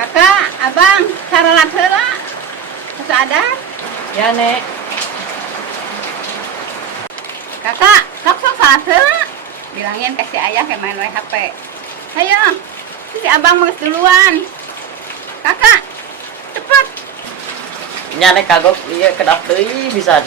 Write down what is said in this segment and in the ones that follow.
Kakak, abang, saralat heula. Terus ada? Ya, Nek. Kakak, sok salat heula. Bilangin ke si ayah kayak main HP. Ayo, si abang mau duluan. Kakak, cepet. Nya Nek kagok ieu kedap teuing pisan.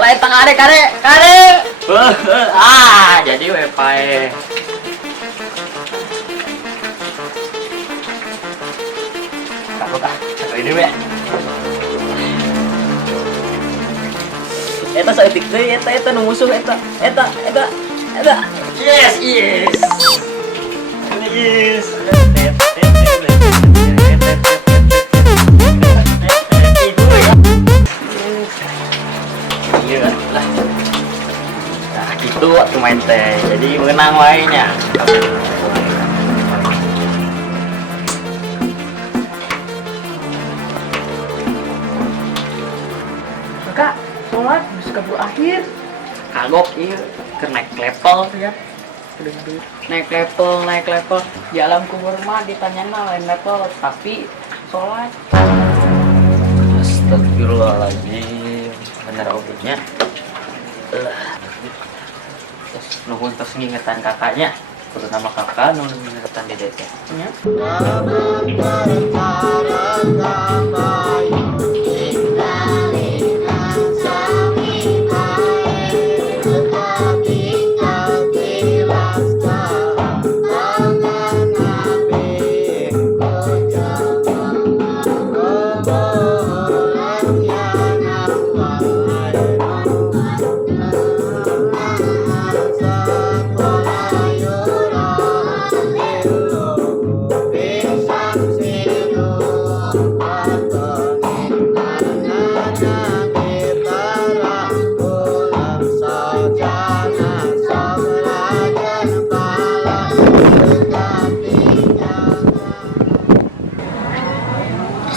Lain tengah Nek kare. Jadi we pae. Kagok ini we. Eta saeutik deui eta nu musuh eta. Yes. Iya lah. Nah, gitu waktu main teh. Jadi menang wae nya. Kakak, sholat bisa kabur akhir. Kagok ieu keur naik level ya. Naik level. Di alam kubur mah ditanyana lain level, tapi sholat. Astagfirullahaladzim. Bener obatnya. Terus nuhun terus ngingetan kakaknya. Kudu nama kakak nuhun ngingetan dedeknya. Ya.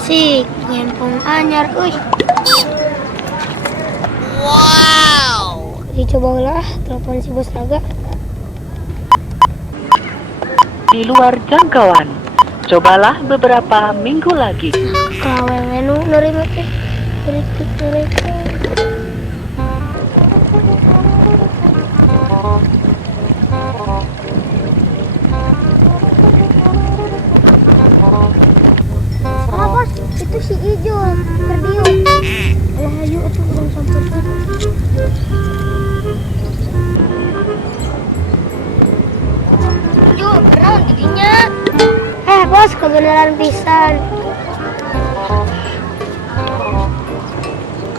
Asik, nyempong anyar, uy. Wow. Dicobalah telepon si bos Raga. Di luar jangkauan. Cobalah beberapa minggu lagi. Kalau menu nerima teh. Nerima. Bos, itu si Ijo terdiuk. Alah ayo atuh urang sampeurkeun. Ijo, naon didinya? Bos, kebenaran pisan.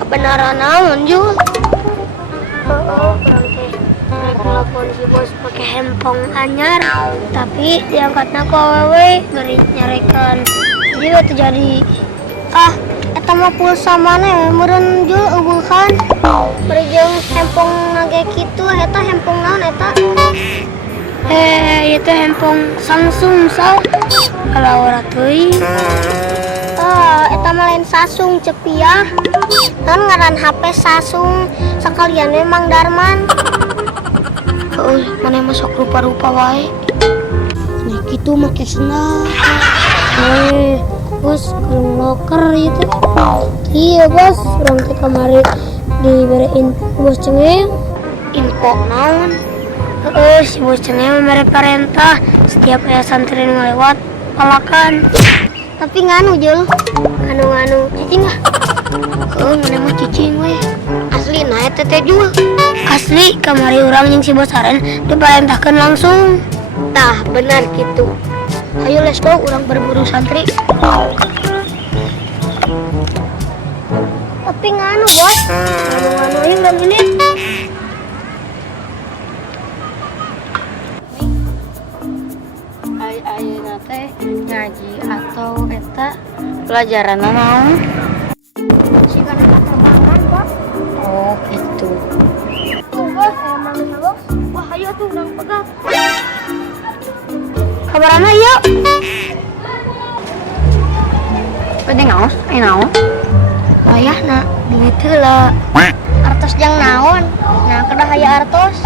Kebenaran naon, Jul? Urang teh telepon si bos pakai handphone anyar, tapi diangkatna ku awewe bari nyarekan. Jadi terjadi eta mah pulsa mana meureun Jul eueuhan bari jeung handphone nage kitu eta handphone naon eta itu handphone Samsung sao kalau ora teuing eta mah lain Samsung cepiah naon ngaran HP Samsung sakalian memang Darman mana mah sok rupa-rupa wae nih kitu make senang bos kurang loker itu iya bos orang teh kamari diberiin bos cengeng info naon si bos cengeng mere perintah setiap aya santri nu lewat palakan tapi nganu Jul nganu cicing mana mah cicing we asli nah eta teh Jul asli kamari urang jeung si bos Aren diperintahkeun langsung tah benar gitu. Ayo let's go, orang berburu santri. Tapi nganu bos, nganu yang dan ini. Ayeuna teh ngaji atau eta pelajaran naon? Siga terbangan, Pak. Oh, gitu. Tuh, Bos, emang bos. Wah, ayo tuh nang pegat. Kabarana yuk. Penting ngaos, naon? Wayah nak duit heula. Artos jang naon? Nah, kedah aya artos.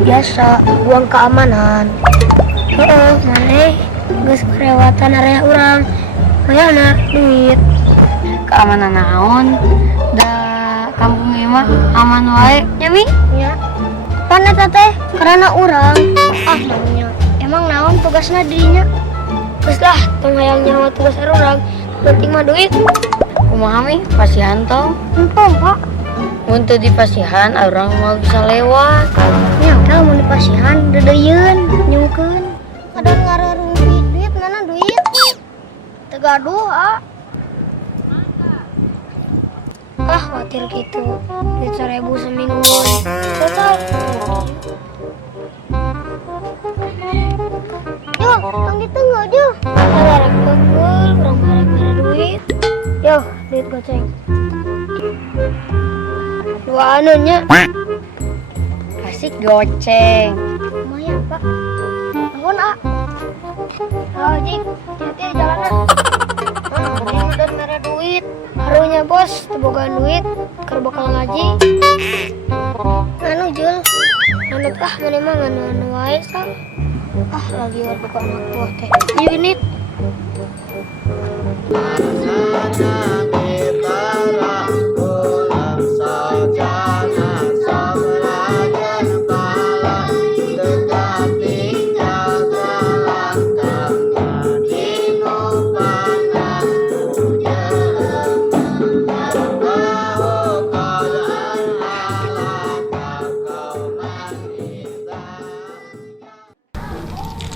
Biasa uang keamanan. Heeh, maneh geus kelewatan area urang. Wayahna duit. Keamanan naon? Da kampung ieu mah aman wae, nya Mi? Ya. Pan eta teh karena urang. Ah, namanya. Emang naon tugasna dirinya? Geus lah, tong hayang nyawa tugas urang. Penting mah duit. Kumaha Mi? Pasihan tong? Entong, Pak. Mun teu dipasihan urang mau bisa lewat. Nya, kalau mau dipasihan dedeyeun, nyungkeun. Ada ngararung duit, mana duit? Tegaduh, ah. Ah, khawatir gitu. Duit 1.000 seminggu. Total. Yo, tong di tengah, Jo. Larang kegul, kurang merek duit. Yo, duit goceng. Dua anunya. Asik goceng. Lumayan, Pak. Nuhun, ah. Jik, hati-hati di jalanan. Ini udah merek duit. Harunya bos, tebogaan duit, keur bakal ngaji. Anu Jul, anut ah mana mah nganu wae sa. Ah lagi warga ke anak buah teh. Unit.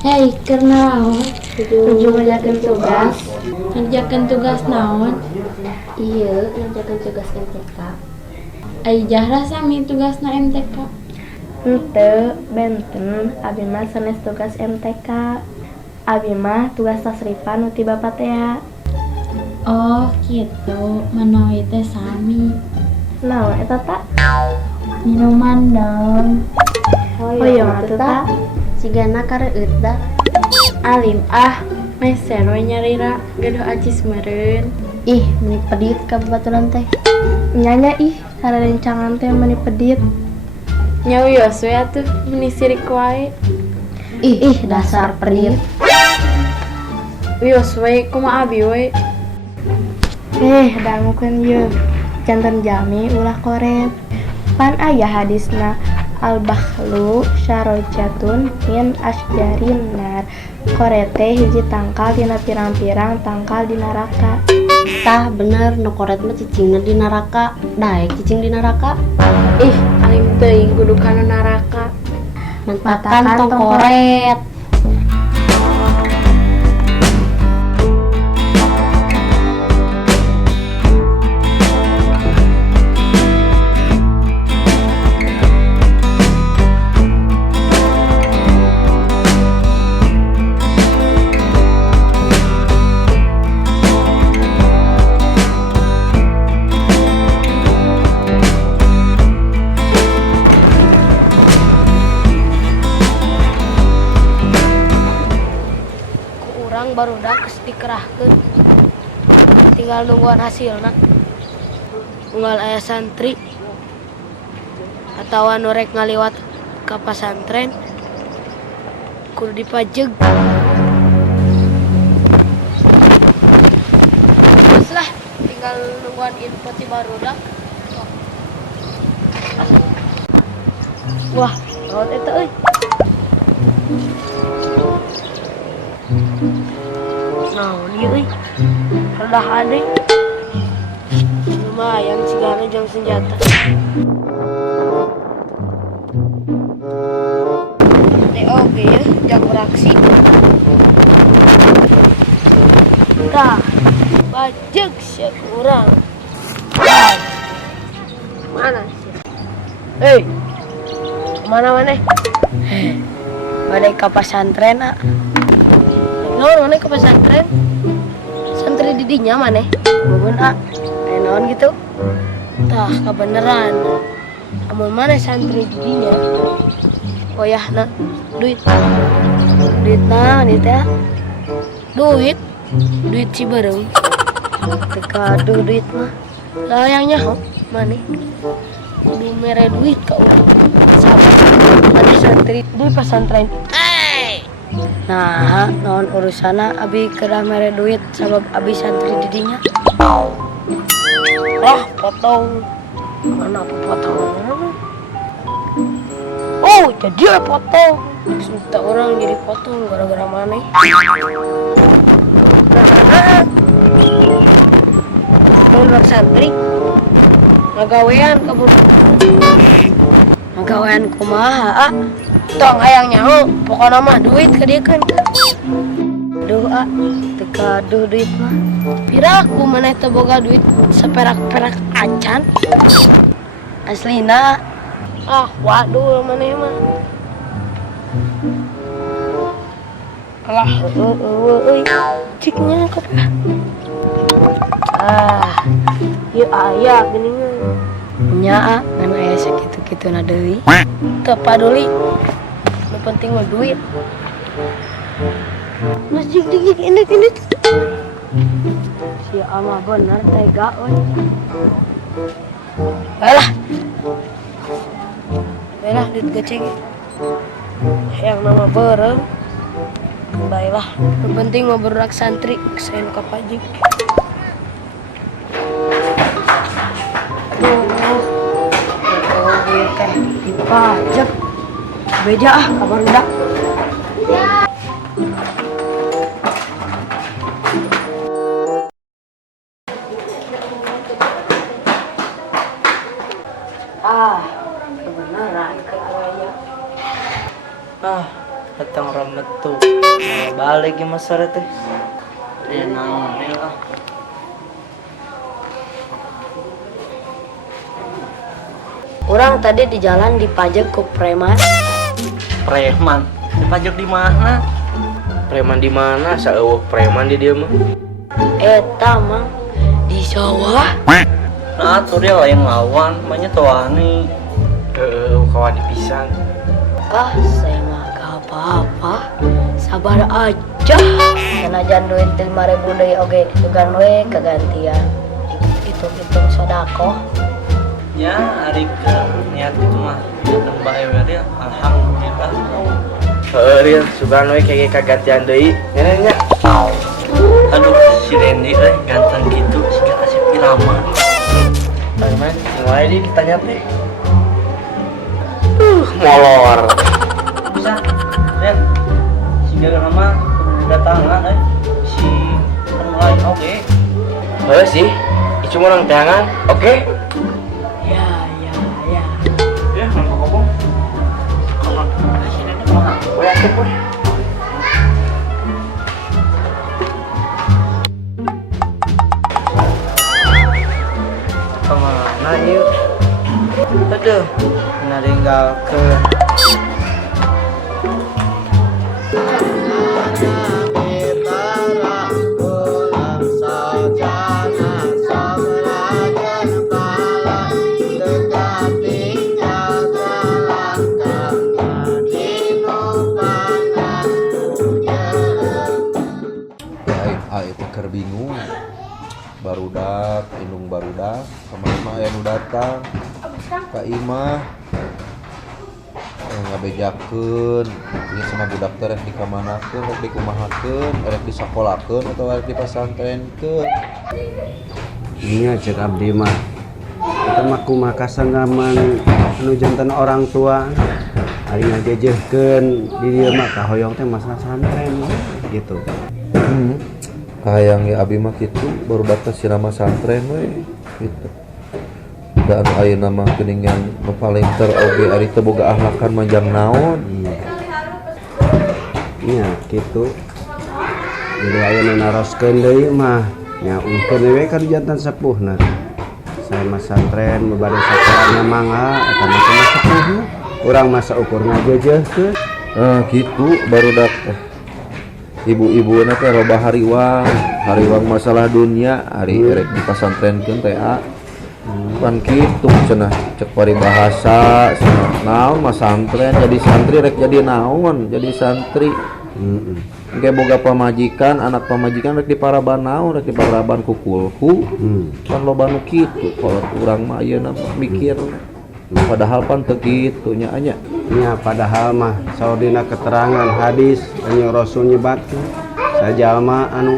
Hei, karena tujuh ngerjakan tugas. Ngerjakan tugas naon? Iya, ngerjakan tugas MTK. Aijah sami tugasna MTK. Henteu, benten, abi mah sanes tugas MTK. Abi mah tugas tasrifa nu ti Bapak teh. Oh, kitu. Manawi teh sami. Naon eta tak? Minuman dong. Oh iya mah teh tak. Sigana kareueut da. Alim ah, mesen we nyarira gaduh acis meureun. Ih, meni pedit ka babaturan teh. Nyanya ih, sarerencangan teh meni pedit. Nya wios we atuh meni sirik wae. Ih, dasar pedit. Wios we kumaha abi we. Dangukeun yeuh. Janten jami ulah koret. Pan aya hadisna al-bakhlu syarojatun min asjarin nar. Korete hiji tangkal dina pirang-pirang tangkal di neraka. Tah bener nu koret mah cicingna di neraka. Daek cicing di neraka. Ih, alim teuing kudu kana neraka. Mentakan tong koret. Barudak geus dikerahkeun. Tinggal nungguan hasilna. Unggal aya santri atawa nu rek ngaliwat ka pasantren kudu dipajeg. Terus lah tinggal nungguan info ti barudak. Wah, naon eta euy? Naon ieu euy? Redah ade. Lumayan sigana jang senjata. Teh oge ya, jang beraksi. Tah, bajeg sia urang. Mana sih? Hei, kemana mana? Balik ke pesantren ah. Naon mana ke pesantren? Santri didinya mana? Bukan ah, naon gitu? Tah kebeneran. Amun mana santri didinya? Wayahna duit. Duit nah, duit ya. Duit Ciberem. Teka duit mah. Layangnya ho, mana? Kudu mere duit ka urang. Sabar. Mana santri di pesantren. Nah, naon urusana abi kedah mere duit sabab abi santri didinya. Potong. Mana potong? Oh, jadi potong. Minta orang jadi potong gara-gara mana? Menurut santri ngagawean kabur. Ngagawean kumaha? Tong hayang nyaho, pokokna mah duit ka dieu kan. Duh teka duit mah. Piraku maneh teu boga duit saperak-perak acan. Aslina waduh maneh mah. Alah, euy, ciknya kok. Ieu aya geuningan. Nya ngan aya sakitu-kituna deui. Teu paduli. Nu penting mah duit. Masjid dikit ini. Si ama bener tega euy. Baiklah duit goceng. Yang nama berem. Baiklah, yang penting mau berak santri, kesain ke pajak. Aduh, kan dipajak. Beja kabar udah. Kebenaran kaya. Datang rametu. Balik ya masyarakat teh. Dia naon lah. Orang tadi di jalan dipajak ke preman. Preman? Dipajak di mana? Preman di mana? Saeueuh preman di dieu mah. Eta mang di sawah. Nah, tuh dia lain lawan, namanya Tuani. Kawan dipisang. Saya mah gak apa-apa. Sabar aja. Senajan duit 5.000 deui oge sugan we kegantian. Hitung-hitung sodako. Ya, hari ke niat itu mah tambah ya, alhamdulillah. Dia sugan we kayak kagantian deui. Nya. Aduh, si Randy ganteng gitu, si kasih irama. Teman, mulai di ditanya teh. Molor. Bisa, Ren. Si jaga nama datangan si mulai oke. Sih, itu orang tangan, oke? Ya. Ya, ngomong. Kalau si Ren mah, gue yakin gue. Kemana yuk? Aduh, naringgal ke keur bingung. Barudak, indung barudak, kemana aya nu datang ka imah ngabejakeun ieu sama budak teh rek dikamanakeun, rek dikumahakeun, rek disakolakeun atau rek dipasantrenkeun. Iya cek abdi mah kita mah kumaha kasanggaman anu janten orang tua ari ngajejehkeun di dieu mah kahoyong teh masalah santren gitu. Hayang ya abi mah kitu barudak teh sirama santren we gitu. Da anu ayeuna mah geuningan nu paling ter oge ari teu boga ahlakan manjang naon. Iya gitu. Jadi ayeuna naroskeun deui mah nya ungkeun we ka janten sepuhna. saya mas santren membari sakuranya mangga eta mah sepuh urang masa ukurna jejeuh gitu baru dak ibu-ibu teh loba hariwang masalah dunia hari erek di pasantrenkeun teh kan kitu cenah cek paribahasa cenah naon mas santren jadi santri rek jadi naon jadi santri Engke boga pamajikan, anak pamajikan rek diparaban naon, rek diparaban kukulku. Kan loba nu kitu, kalau urang mah ayeuna mikir. Padahal pan teu kitu nya anya. Nya padahal mah saudina keterangan hadis anu Rasul nyebatkeun sajalma anu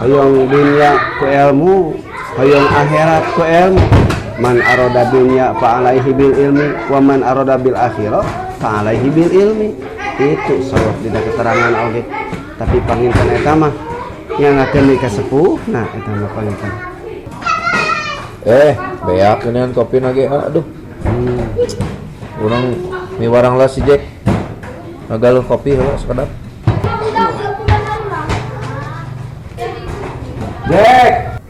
hoyong dunya ku ilmu, hoyong akhirat ku ilmu. Man aroda dunya fa alaihi bil ilmi wa man aroda bil akhirah fa alaihi bil ilmi. Itu sawab dina keterangan oge. Tapi panginten eta mah nyangakeun ka sepuh, nah eta mah panginten. Beak keunian kopi nage aduh. Urang miwarang lah si Jack. Ngagaluh kopi heula sakedap. Jack.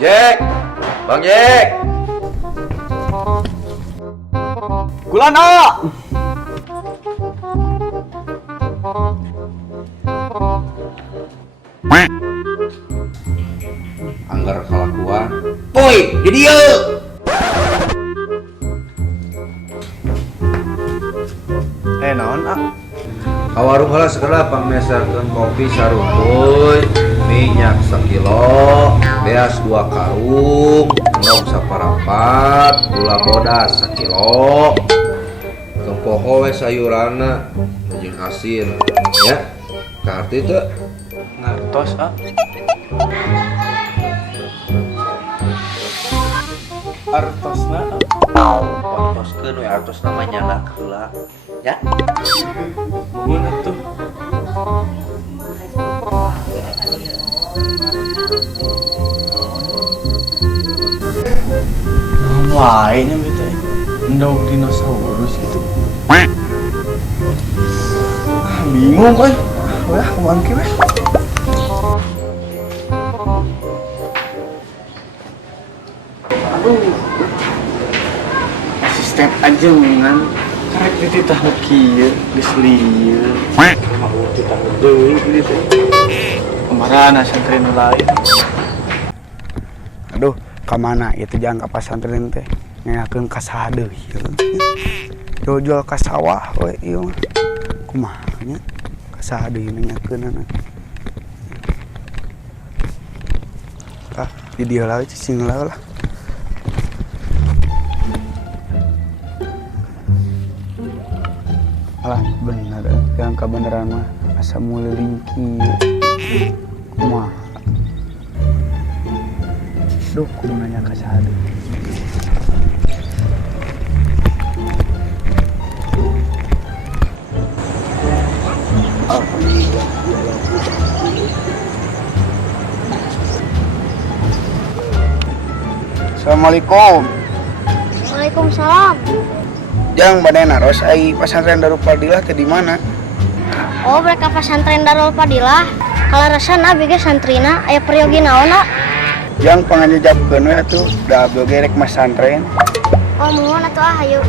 Jack. Bang Jack. Kulana. Anggar kalakuan. Poy, di dieu. Naon Ka warung heula segala pangmeserkeun kopi sarumpuy, minyak 1 kilo, beas 2 karung, endog saparapat, gula bodas 1 kilo. Tempoho we sayuranna jeung asin ya. Ka arti teu Ngartos Artosna artoskeun we artos namanya nyanak heula ya. Nuhun atuh. Lainnya gitu ya. Endog dinosaurus gitu. Bingung kan? Wah, kemana ke? Aduh. Asisten ajengan karek dititah kieu, geus lieu. Mah dititah deui gitu. Kemana santren lain? Aduh, kamana itu jangan ka pasantren teh nyakeun ka saha deui. Jual ka sawah we ieu. Kumaha nya? Ka saha deui nyakeunana. Di dia lah cicing lah. Alah bener yang kebenaran mah asa mulai ringki. Kumaha? Duh, kudu nanya ka saha deui. Assalamualaikum. Waalaikumsalam. Jang badai naros ai pasantren Darul Fadilah teh di mana? Oh, mereka pesantren Darul Fadilah. Kalau resana biga santrina aya peryogi naonna. Jang pangajajabkeun we atuh da abdi ge rek mas santren. Oh, muhun atuh hayu.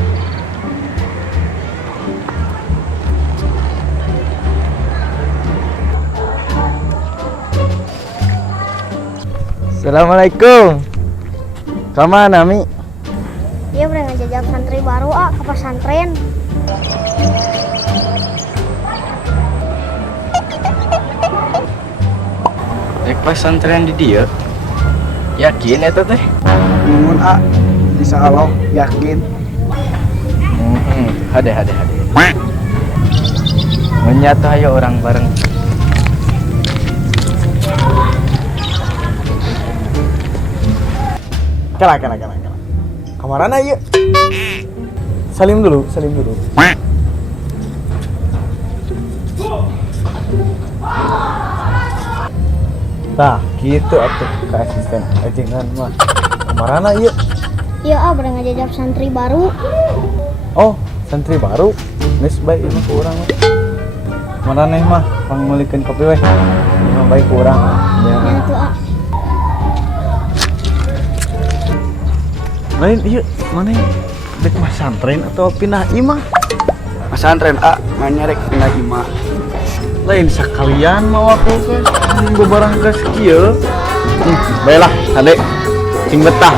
Assalamualaikum. Kamana Mi? Iya udah ngajajab santri baru ke pesantren. Rek pesantren di dia. Yakin eta teh? Nuhun insya Allah yakin. Hade. Menyatu ayo orang bareng. Kala. Kamarana ieu. Salim dulu. Tah, gitu atuh ke asisten ajengan mah. Kamarana ieu? Iya udah ngajajab santri baru. Oh, santri baru. Geus bae ieu ku urang. Mana nih mah pangulikeun kopi weh. Mah baik kurang. Ya. Lain iya mana dek pesantren atau pindah imah? Pesantren manyarek pindah imah. Lain sekalian mau aku ke beberapa gas kieu. Baiklah, adek. Sing betah,